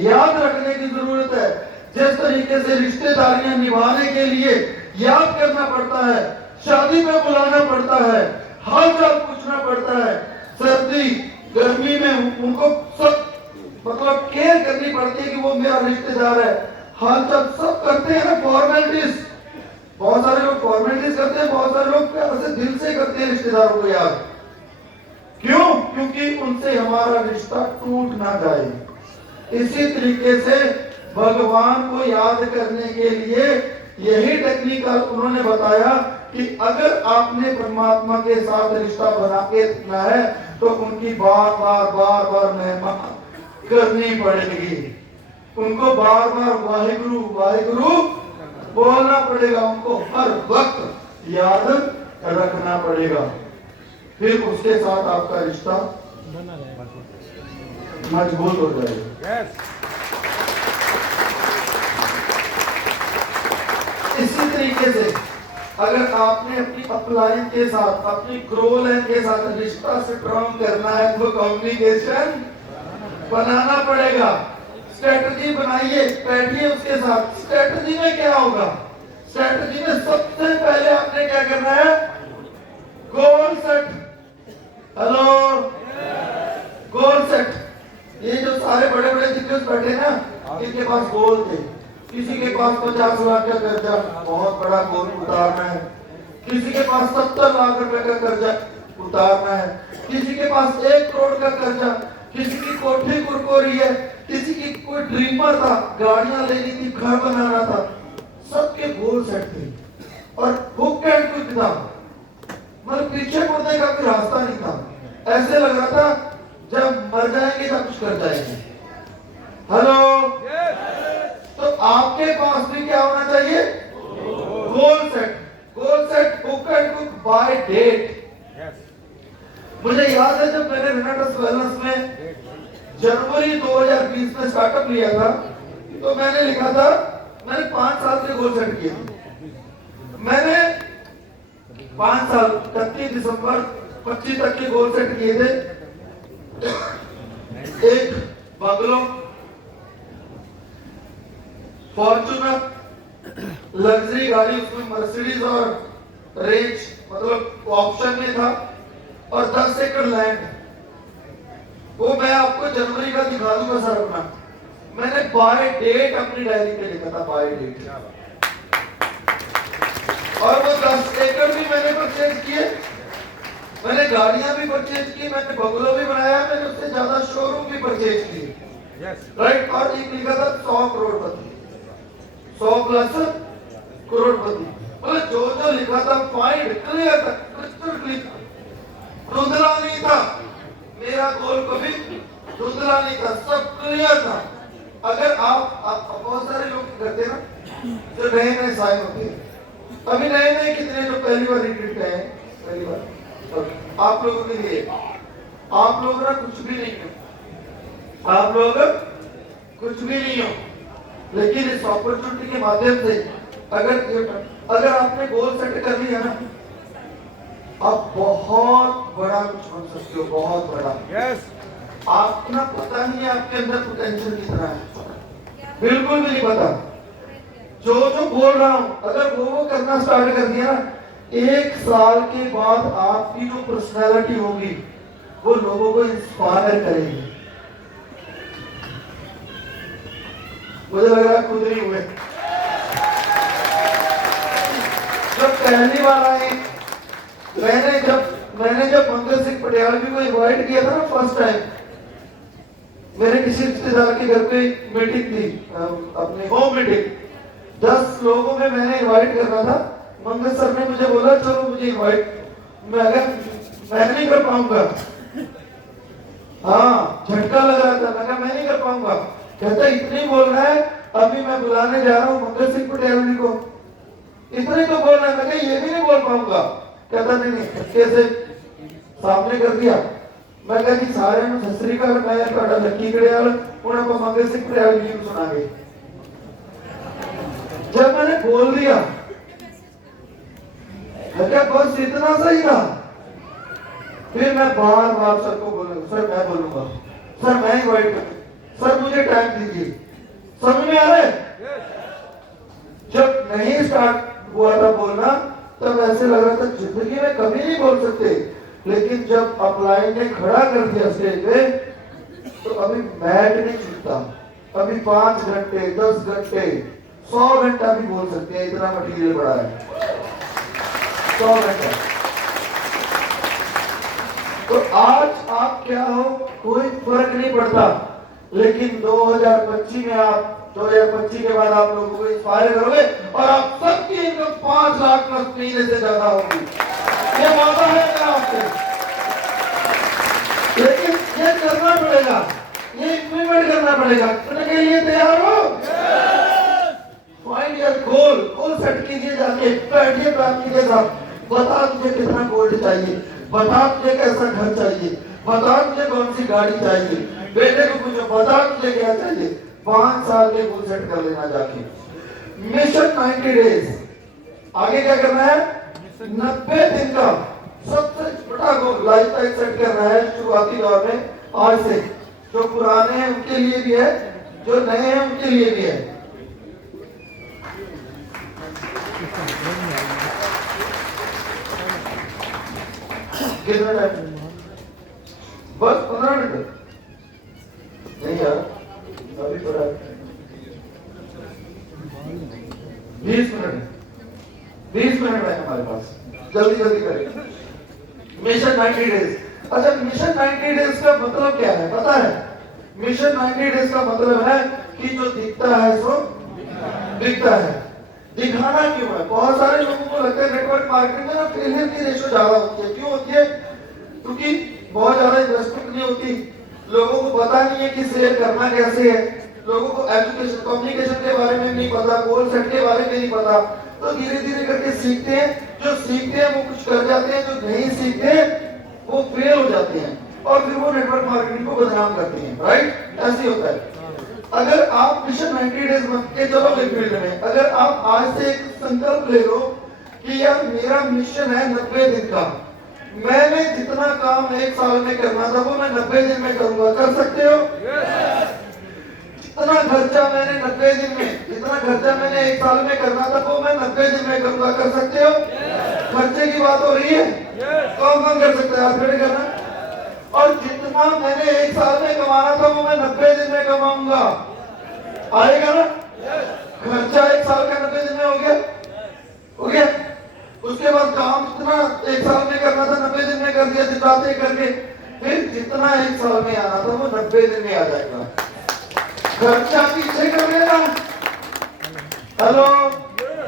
याद रखने की जरूरत है, जिस तरीके से रिश्तेदारियां निभाने के लिए याद करना पड़ता है, शादी में बुलाना पड़ता है, हाल चाल पूछना पड़ता है, सर्दी गर्मी में उनको सब मतलब केयर करनी पड़ती है कि वो मेरा रिश्तेदार है, हाल चाल सब करते हैं ना फॉर्मेलिटीज। बहुत सारे लोग फॉर्मेलिटीज करते हैं, बहुत सारे लोग ऐसे दिल से करते हैं रिश्तेदारों को याद। क्यों? क्योंकि उनसे हमारा रिश्ता टूट ना जाए। इसी तरीके से भगवान को याद करने के लिए यही टेक्निक उन्होंने बताया कि अगर आपने परमात्मा के साथ रिश्ता बना के रखना है तो उनकी बार बार महिमा करनी पड़ेगी, उनको बार बार वाहिगुरु वाहिगुरु बोलना पड़ेगा, उनको हर वक्त याद रखना पड़ेगा, फिर उसके साथ आपका रिश्ता मजबूत हो जाएगा। इसी तरीके से अगर आपने अपनी अपलाइन के साथ, अपनी ग्रो लाइन के साथ रिश्ता स्ट्रॉन्ग करना है तो कम्युनिकेशन बनाना पड़ेगा। स्ट्रेटजी बनाइए, बैठिए उसके साथ। स्ट्रेटजी में क्या होगा? स्ट्रेटजी में सबसे पहले आपने क्या करना है? Goal set. Hello, goal set. ये जो सारे बड़े बड़े दिग्गज बैठे ना, इनके पास गोल थे। किसी के पास 50 लाख का कर्जा, बहुत बड़ा गोल उतारना है। किसी के पास 70 लाख रुपए का कर्जा उतारना है। किसी के पास 1 करोड़ का कर्जा। किसी की कोठी कुरकोरी है, किसी की कोई ड्रीमर था, गाड़ियां लेनी थी, घर बनाना था। सबके गोल सेट थे और हुक एंड क्विक था, मतलब पीछे मुड़ने का कोई रास्ता नहीं था। ऐसे लग रहा था जब मर जाएंगे तब कुछ कर जाएंगे। हेलो, तो आपके पास भी क्या होना चाहिए? Goal set. Goal set hook and quick by date. मुझे याद है जब मैंने रेनाटस वेलनेस में जनवरी 2020 में स्टार्टअप लिया था तो मैंने लिखा था, मैंने 5 साल के गोल सेट किए थे। मैंने 5 साल 31 दिसंबर 25 तक के गोल सेट किए थे। एक बंगलो, फॉर्च्यूनर, लग्जरी गाड़ी, उसमें मर्सिडीज और रेंज मतलब ऑप्शन में था, और 10 एकड़ लैंड। वो मैं आपको जनवरी का दिखा दूंगा सर अपना। मैंने बाय डेट अपनी डायरी पे लिखा था, बाय डेट। और वो 10 एकड़ भी मैंने परचेज किए, मैंने गाड़ियां भी परचेज की, मैंने बंगलो भी बनाया, मैंने उससे ज्यादा शोरूम भी परचेज किए। राइट। और एक लिखा था 100 करोड़पति, 100 प्लस करोड़पति। मतलब जो जो लिखा था पॉइंट क्लियर था, क्रिस्टल क्लियर, धुंधला नहीं था। मेरा गोल कभी धुंधला नहीं था, सब क्लियर था। अगर आप बहुत सारे लोग करते ना जो नए नए साइन होते हैं, अभी नए नए कितने जो पहली बार रिट्रीट गए हैं, पहली बार, आप लोगों के लिए, आप लोग ना कुछ भी नहीं हो, आप लोग कुछ भी नहीं हो, लेकिन इस अपॉर्चुनिटी के माध्यम से अगर आपने गोल सेट कर लिया ना, आप बहुत बड़ा कुछ बन सकते हो, बहुत बड़ा। आपको ना पता नहीं है आपके अंदर पोटेंशियल कितना है, बिल्कुल भी नहीं पता। जो जो बोल रहा हूं, अगर वो करना स्टार्ट कर दिया ना, 1 साल के बाद आपकी जो पर्सनैलिटी होगी वो लोगों को इंस्पायर करेगी। मुझे लग रहा है खुद नहीं हुए। जब पहली बार आए, मैंने जब मंगल सिंह पटियालवी को इनवाइट किया था ना फर्स्ट टाइम, मेरे किसी रिश्तेदार के घर पे मीटिंग थी, अपनी होम मीटिंग, 10 लोगों में मैंने इनवाइट करना था। मंगल सर ने मुझे बोला चलो मुझे इनवाइट, मैं नहीं कर पाऊंगा। हाँ, झटका लग रहा था, मैं नहीं कर पाऊंगा। कहता इतनी बोल रहा है, अभी मैं बुलाने जा रहा हूँ मंगल सिंह पटियालवी को, इतने तो बोल रहा है, मैं ये भी नहीं बोल पाऊंगा। कहता नहीं, कैसे सामने कर दिया। मैं कहा जी सारे सत श्री अकाल, मैं ਤੁਹਾਡਾ ਲੱਕੀ ਗੜਿਆਲ, ਹੁਣ ਆਪਾਂ ਮੰਗਲ ਸਿੰਘ ਪਟਿਆਲ ਜੀ ਨੂੰ सुनांगे। जब मैंने बोल दिया मैं क्या बस इतना सही था? फिर मैं बार बार सर को बोलूंगा, सर मैं बोलूंगा, सर मैं ही वाइट करूंगा, सर मुझे टाइम दीजिए। समझ में आ रहा है? जब नहीं स्टार्ट हुआ था बोलना तब ऐसे लग रहा था जिंदगी में कभी नहीं बोल सकते, लेकिन जब अपलाइन ने खड़ा कर दिया स्टेज पे तो अभी मैट नहीं छूटता। अभी 5 घंटे 10 घंटे 100 घंटा भी बोल सकते हैं, इतना मटेरियल बड़ा है। 100 घंटा। तो आज आप क्या हो कोई फर्क नहीं पड़ता, लेकिन 2025 में आप 2025 के बाद आप लोगों को इंस्पायर करोगे और आप सबकी इनकम 5 लाख प्लस महीने से ज्यादा होगी। ये वादा है मेरा आपसे। लेकिन ये करना पड़ेगा, ये इम्प्लीमेंट करना पड़ेगा। करने के लिए तैयार हो? Find your goal. Goal set कीजिए, जाके बैठिए फैमिली के साथ, बता तुझे कितना गोल्ड चाहिए, बता तुझे कैसा घर चाहिए, बता तुझे कौन सी गाड़ी चाहिए, बेटे को पूछो बता तुझे क्या चाहिए। 5 साल के गोल सेट कर लेना जाके। Mission 90 days. आगे क्या करना है? 90 दिन का सबसे छोटा गोल लाइफ टाइम सेट करना है शुरुआती दौर में। आज से जो पुराने हैं उनके लिए भी है, जो नए हैं उनके लिए भी है। कितना टाइम? बस 15 मिनट नहीं यार, अभी थोड़ा 20 मिनट है हमारे पास, जल्दी जल्दी करें। Mission 90 days. अच्छा, मिशन 90 डेज का मतलब क्या है पता है? मिशन 90 डेज का मतलब है कि जो दिखता है सो दिखता है। दिखाना क्यों है? बहुत सारे लोगों को लगता है नेटवर्क मार्केटिंग में ना फेलियर की रेशो ज्यादा होती है। क्यों होती है? क्योंकि बहुत ज्यादा इन्वेस्टमेंट नहीं होती, लोगों को पता नहीं है कि सेल करना कैसे है, लोगों को एजुकेशन कम्युनिकेशन के बारे में नहीं पता, गोल सेट के बारे में नहीं पता। तो धीरे धीरे करके सीखते हैं, जो सीखते हैं वो कुछ कर जाते हैं, जो नहीं सीखते वो फेल हो जाते हैं और फिर वो नेटवर्क मार्केटिंग को बदनाम करते हैं। राइट? ऐसे होता है। अगर आप मिशन 90 डेज बन के चलोगे फील्ड में, अगर आप आज से एक संकल्प ले लो कि यार मेरा मिशन है 90 दिन का, मैंने जितना काम 1 साल में करना था वो मैं 90 दिन में करूंगा। कर सकते हो? जितना खर्चा मैंने 90 दिन में, जितना खर्चा मैंने 1 साल में करना था वो मैं 90 दिन में करूंगा। कर सकते हो? खर्चे की बात हो रही है, कौन कौन कर सकता है? हाथ खड़े करना। और जितना मैंने 1 साल में कमाना था वो मैं 90 दिन में कमाऊंगा। आएगा ना? खर्चा 1 साल का 90 दिन में हो गया, हो गया। उसके बाद काम जितना 1 साल में करना था 90 दिन में कर दिया, जिताते करके। फिर जितना 1 साल में आना था वो 90 दिन में आ जाएगा। खर्चा पीछे कर लेना, हेलो,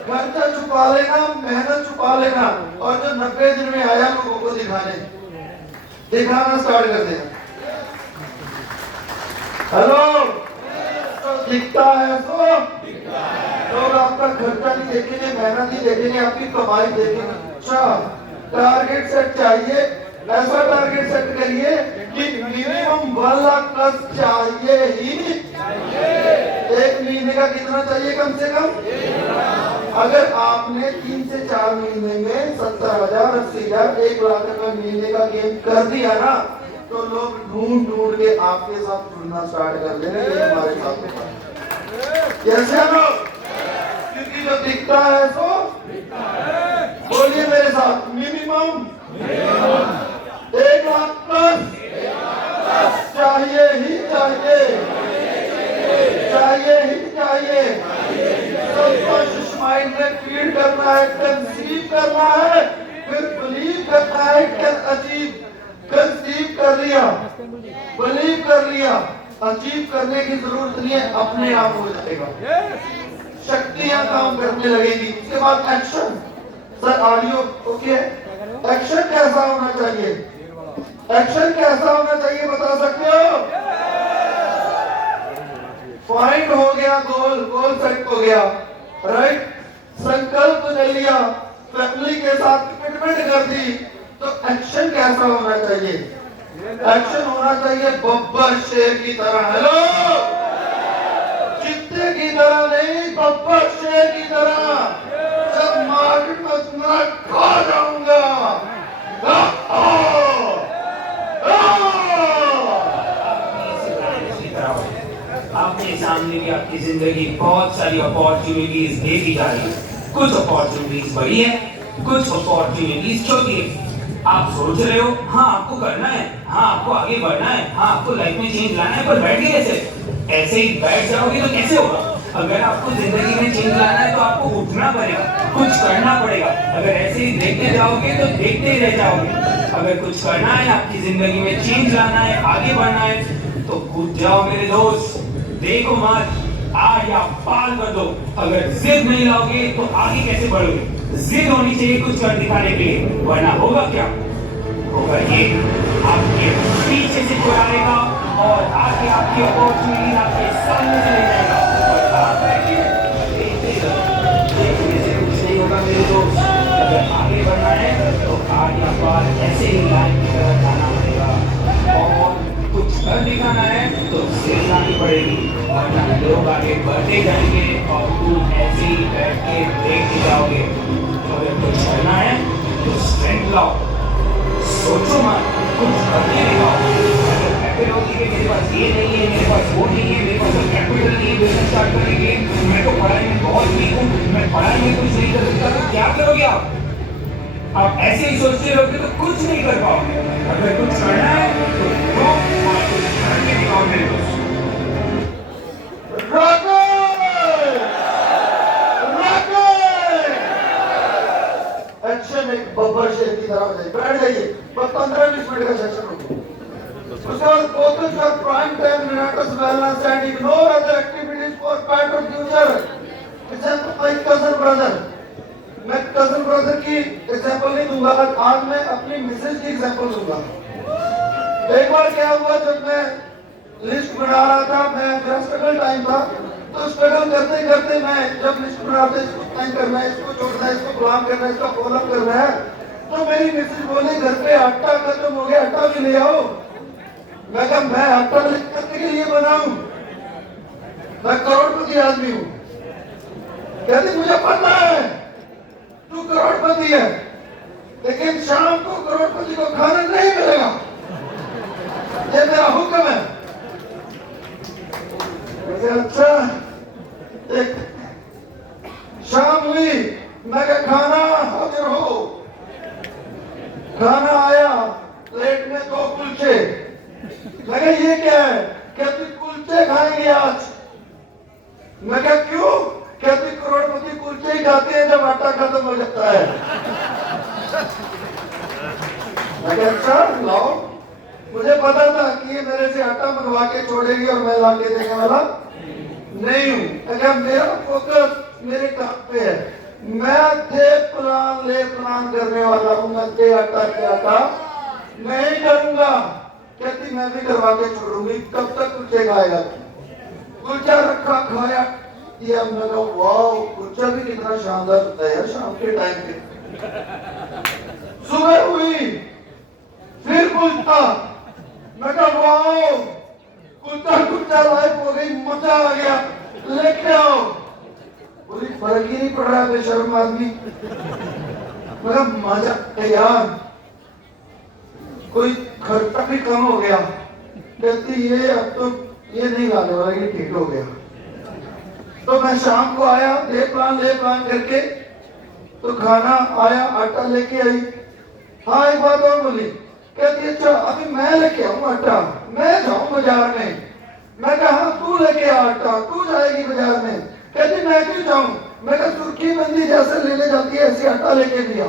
खर्चा छुपा लेना, मेहनत छुपा लेना, और जो 90 दिन में आया लोगों को दिखाना स्टार्ट कर देना। हेलो, तो दिखता है तो लोग आपका खर्चा नहीं देखेंगे, मेहनत ही देखेंगे, आपकी कमाई देखेंगे। अच्छा, टारगेट सेट चाहिए, ऐसा टारगेट सेट करिए कि मिनिमम 1 लाख प्लस चाहिए ही। एक महीने का कितना चाहिए कम से कम? अगर आपने 3 से 4 महीने में 70,000, 80,000, 1 लाख रुपए महीने का गेम कर दिया ना, तो लोग ढूंढ ढूंढ के आपके साथ जुड़ना स्टार्ट कर देंगे। ये हमारे साथ कैसे लोग? क्योंकि जो दिखता है सो बोलिए मेरे साथ, मिनिमम 1 लाख प्लस चाहिए ही चाहिए, चाहिए ही चाहिए। सबकॉन्शियस माइंड में फीड करना है, कंसीव करना है, फिर बिलीव करना है, कैन अचीव। कंसीव कर लिया, बिलीव कर लिया, अचीव करने की जरूरत नहीं है, अपने आप हो जाएगा। शक्तियां काम करने लगेगी। उसके बाद action. Sir audio okay? Action कैसा होना चाहिए? एक्शन कैसा होना चाहिए बता सकते हो? पॉइंट हो गया, गोल, गोल सेट हो गया, राइट? संकल्प ले लिया, फैमिली के साथ कमिटमेंट कर दी, तो एक्शन कैसा होना चाहिए? एक्शन होना चाहिए बब्बर शेर की तरह। हेलो, चित्ते की तरह नहीं, बब्बर शेर की तरह। जब मार्केट में बचूंगा, खा जाऊंगा। आपके सामने भी आपकी जिंदगी बहुत सारी अपॉर्चुनिटीज देती जा रही है। कुछ अपॉर्चुनिटीज बड़ी है, कुछ अपॉर्चुनिटीज छोटी है। आप सोच रहे हो हाँ आपको करना है, हाँ आपको आगे बढ़ना है, हाँ आपको लाइफ में चेंज लाना है, पर बैठ गए ऐसे ही बैठ जाओगे तो कैसे होगा? अगर आपको जिंदगी में चेंज लाना है तो आपको उठना पड़ेगा, कुछ करना पड़ेगा। अगर ऐसे ही देखते जाओगे तो देखते ही रह जाओगे। अगर कुछ करना है, आपकी जिंदगी में चेंज लाना है, आगे बढ़ना है, तो कूद जाओ मेरे दोस्त। देखो मत, आज या पार कर दो। अगर जिद नहीं लाओगे तो आगे कैसे बढ़ोगे? जिद होनी चाहिए कुछ कर दिखाने के लिए, वरना होगा क्या? होगा ये, आपके पीछे से चुराएगा और आगे आपकी अपॉर्चुनिटी आपके सामने से ले जाएगा। और आप बैठिए, देखने से कुछ नहीं होगा मेरे दोस्त। अगर आगे बढ़ना है तो आज या पार ऐसे ही लाइन की तरफ जाना पड़ेगा। और कुछ कर दिखाना है तो सिर लानी पड़ेगी, वरना लोग आगे बढ़ते जाएंगे और तुम ऐसे ही बैठ के देखते जाओगे। अगर कुछ करना है तो स्ट्रेंथ लाओ, सोचो मत, कुछ करके दिखाओ। अगर कहते हो कि मेरे पास ये नहीं है, मेरे पास वो नहीं है, मेरे पास कैपिटल नहीं है बिजनेस स्टार्ट करेंगे, मैं तो पढ़ाई में बहुत वीक हूँ, मैं पढ़ाई में कुछ नहीं कर सकता, तो क्या करोगे आप? आप ऐसे ही सोचते रहोगे तो कुछ नहीं कर पाओगे। अगर कुछ करना है तो कुछ करके दिखाओ मेरे दोस्त। एक्शन एक बब्बर शेर की तरह हो जाए। बैठ जाइए, बस 15-20 मिनट का सेशन होगा। उसके बाद focus your prime time relentless wellness and ignore other activities for better future. Example my cousin brother. मैं cousin brother की एग्जाम्पल नहीं दूंगा, आज मैं अपनी मिसेज की एग्जाम्पल दूंगा। एक बार क्या हुआ, जब मैं लिस्ट बना रहा था, मेरा स्ट्रगल टाइम था, तो स्ट्रगल करते करते मैं जब लिस्ट बना रहा था, इसको साइन करना है, इसको जोड़ना है, इसको गुलाम करना है, इसका फॉलो करना है, तो मेरी मिसेज बोली घर पे आटा खत्म हो गया, आटा भी ले आओ। मैं कहा मैं आटा करने के लिए बनाऊं, मैं करोड़पति आदमी हूँ। कहती मुझे पता है तू करोड़पति है, लेकिन शाम को करोड़पति को खाना नहीं मिलेगा, ये मेरा हुक्म है। अच्छा, एक शाम हुई, मैं क्या खाना हाजिर हो। खाना आया, प्लेट में 2 कुलचे। मैं क्या ये क्या है? कहती कुलचे खाएंगे आज। मैं क्या क्यों? कहती करोड़पति कुलचे ही खाते हैं जब आटा खत्म हो जाता है। मैं क्या अच्छा लाओ, मुझे पता था कि ये मेरे से आटा मंगवा के छोड़ेगी और मैं ला के देने वाला नहीं हूँ। अगर मेरा फोकस मेरे काम पे है, मैं थे प्लान ले प्लान करने वाला हूँ, मैं थे आटा के आटा नहीं करूंगा। कहती मैं भी करवा के छोड़ूंगी, कब तक कुलचे खाएगा? कुलचा रखा, खाया, ये हमने कहा वाह कुलचा भी कितना शानदार होता है शाम के टाइम पे। सुबह हुई, फिर कुलचा, मैं कहा वाह कुलचा कुलचा लाइफ हो गई, मजा आ गया, लेके आओ। बोली फर्क ही नहीं पड़ रहा बेशर्म आदमी। मजा है यार, कोई खर्चा भी कम हो गया। कहती ये अब तो ये नहीं लाने वाला, ये ठीक हो गया। तो मैं शाम को आया, ले प्लान करके, तो खाना आया, आटा लेके आई। हाँ एक बात और बोली, कहती अच्छा अभी मैं लेके आऊँ आटा, मैं जाऊँ बाजार में। मैं कहा तू लेके आ आटा, तू जाएगी बाजार में। कहती मैं क्यों जाऊँ? मैं कहा सुर्खी बंदी जैसे लेने जाती है ऐसे आटा लेके भी आ।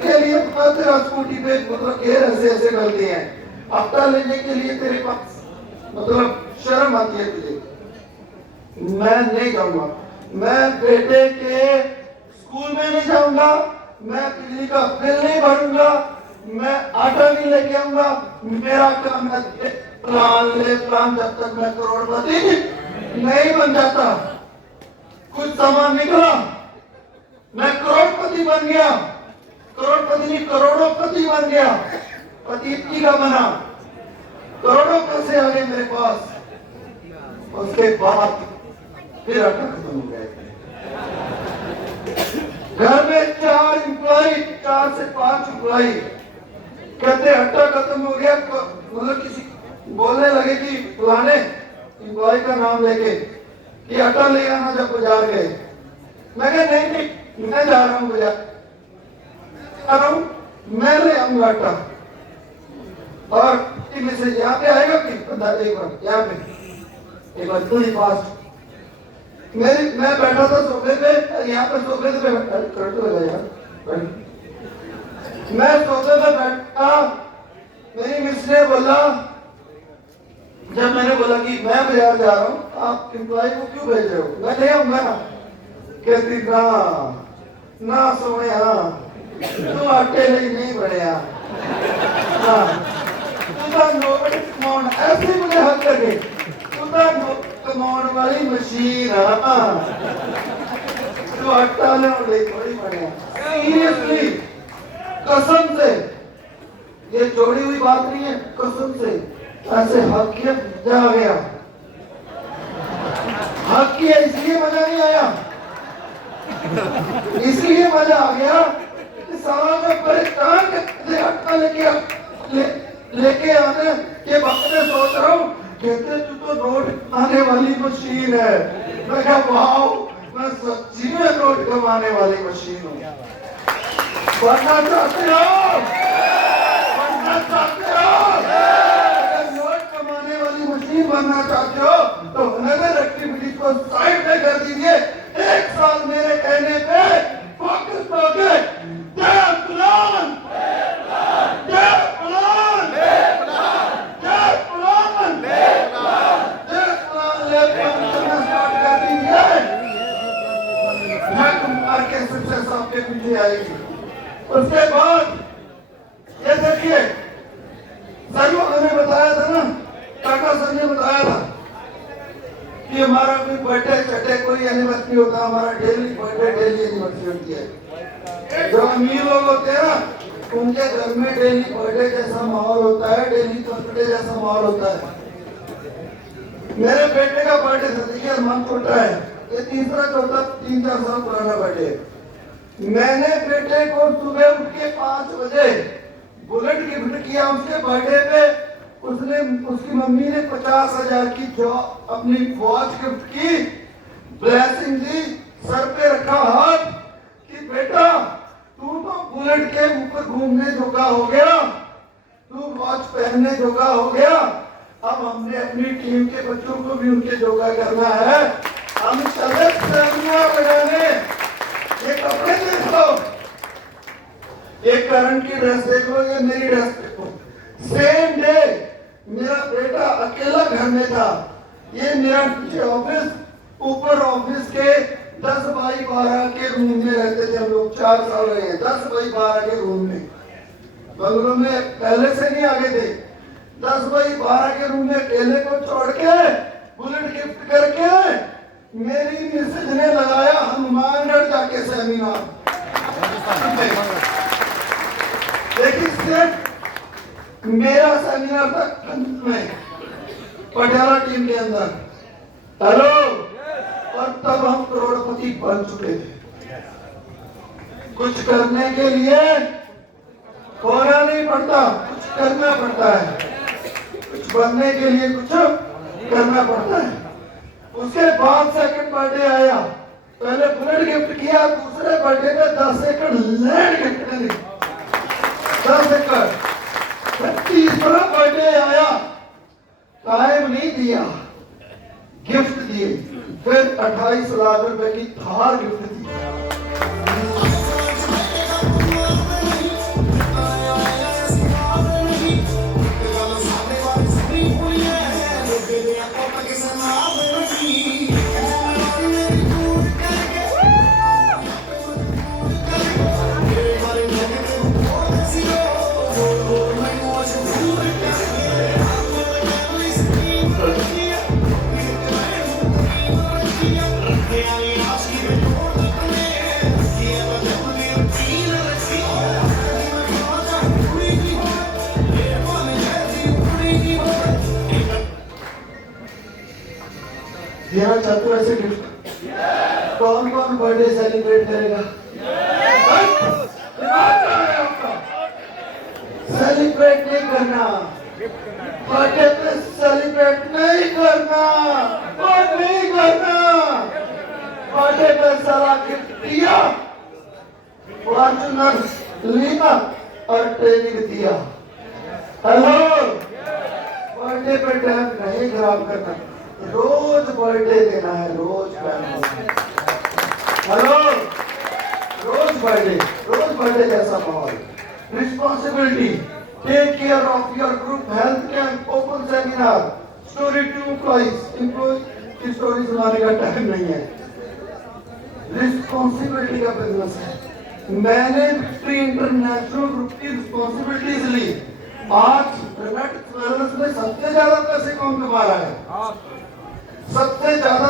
के लिए तेरा स्कूटी पे मतलब गेयर ऐसे डलती हैं, आटा लेने के लिए तेरे पास मतलब शर्म आती है तुझे। मैं नहीं जाऊंगा, मैं बेटे के स्कूल में नहीं जाऊंगा, मैं बिजली का बिल नहीं भरूंगा, मैं आटा नहीं लेके आऊंगा। मेरा काम है प्लान जब तक मैं करोड़पति नहीं बन जाता। कुछ सामान निकला, मैं करोड़पति बन गया, करोड़पति नहीं करोड़ोंपति बन गया, पति का बना, करोड़ों पैसे आ गए मेरे पास। उसके बाद फिर आटा खत्म हो गया। घर में 4 एम्प्लॉय, 4 से 5 एम्प्लॉय कहते आटा खत्म हो गया, मतलब किसी बोलने लगे कि फलाने एम्प्लॉय का नाम लेके कि आटा ले आना जब बाजार गए। मैं कहा नहीं मैं जा रहा हूँ बाजार, जा रहा हूँ, मैं ले आऊंगा आटा। और मैसेज यहाँ पे आएगा कि बंदा एक बार यहाँ पे एक बार इतनी फास्ट। मैं बैठा था सोफे पे, यहाँ पे सोफे पे करंट लगा यार। मैं सोफे पे बैठा, मेरी मिस ने बोला, जब मैंने बोला कि मैं बाजार जा रहा हूँ, आप एम्प्लॉय को क्यों भेज रहे हो, मैं ले आऊंगा ना। कहती ना सोने तू आटे नहीं बढ़िया ऐसे मुझे हक करके कमाउन वाली मशीन तो आटा थोड़ी बढ़िया। सीरियसली कसम से, ये जोड़ी हुई बात नहीं है, कसम से ऐसे हक किया जा गया। हक किया इसलिए मजा नहीं आया, इसलिए मजा आ गया कि सारा में परेशान आटा लेके आने के वक्त में सोच रहा हूँ, कहते तू तो नोट आने वाली मशीन है। मैं कहा वाओ, मैं सच्ची में नोट कमाने वाली मशीन हूँ। बनना चाहते हो, बनना चाहते हो, अगर नोट कमाने वाली मशीन बनना चाहते हो तो अनदर एक्टिविटीज को साइड में कर दीजिए। 1 साल मेरे कहने पे फोकस हो गए। आपके पीछे आएगी। उसके बाद ये देखिए, सर ने बताया था ना, टाटा सर ने बताया था कि हमारा कोई बर्थडे चटे कोई एनिवर्सरी होता, हमारा डेली बर्थडे डेली एनिवर्सरी होती है। जो अमीर लोग होते हैं ना, उनके घर में डेली बर्थडे जैसा माहौल होता है, डेली बर्थडे जैसा माहौल होता है। मेरे बेटे का बर्थडे था, देखिए मन छोटा है, ये तीसरा चौथा 3-4 साल पुराना बर्थडे। मैंने बेटे को सुबह उठ के 5 बजे बुलेट गिफ्ट किया उसके बर्थडे पे। उसने, उसकी मम्मी ने 50,000 की जो अपनी वॉच गिफ्ट की, ब्लेसिंग दी, सर पे रखा हाथ कि बेटा तू तो बुलेट के ऊपर घूमने जोगा हो गया, तू वॉच पहनने जोगा हो गया। अब हमने अपनी टीम के बच्चों को भी उनके जोगा करना है। हम चले सेमिनार लगाने। ये कपड़े देखो, ये करण की ड्रेस देखो, ये मेरी ड्रेस देखो। सेम डे मेरा बेटा अकेला घर में था। ये मेरा नीचे ऑफिस, ऊपर ऑफिस के 10 बाई 12 के रूम में रहते थे हम लोग। 4 साल रहे हैं 10 बाई 12 के रूम में। बंगलों में पहले से नहीं आगे थे। 10 बाई 12 के रूम में अकेले को छोड़ के बुलेट गिफ्ट करके मेरी मिसेज ने लगाया हनुमानगढ़ जाके सेमिनार। देखिए मेरा सेमिनार था में पटियाला टीम के अंदर। हेलो, और तब हम करोड़पति बन चुके थे। कुछ करने के लिए खोना नहीं पड़ता, कुछ करना पड़ता है। कुछ बनने के लिए कुछ करना पड़ता है। उसके बाद सेकंड बर्थडे आया, पहले बुलेट गिफ्ट किया, दूसरे बर्थडे में 10 एकड़ लैंड गिफ्ट करी, 10 एकड़। तीसरा बर्थडे आया, टाइम नहीं दिया, गिफ्ट दिए, फिर 28 लाख रुपए की थार गिफ्ट दी। देना चाहते हो ऐसे गिफ्ट? कौन कौन बर्थडे सेलिब्रेट करेगा? सेलिब्रेट नहीं करना, बर्थडे पे सेलिब्रेट नहीं करना, और नहीं करना। बर्थडे पे सारा गिफ्ट दिया, फॉर्चूनर लिया और ट्रेनिंग दिया। हेलो, बर्थडे पे टाइम नहीं खराब करना, रोज बर्थडे देना है, रोज हेलो, रोज बर्थडे जैसा माहौल। Responsibility, take care of your group, health camp, open seminar, story to employees की स्टोरी सुनाने का टाइम नहीं है। रिस्पॉन्सिबिलिटी का बिजनेस है। मैंने विक्ट्री इंटरनेशनल ग्रुप की रिस्पॉन्सिबिलिटीज ली। आज में सबसे ज्यादा पैसे कौन कमा रहा है? सबसे ज्यादा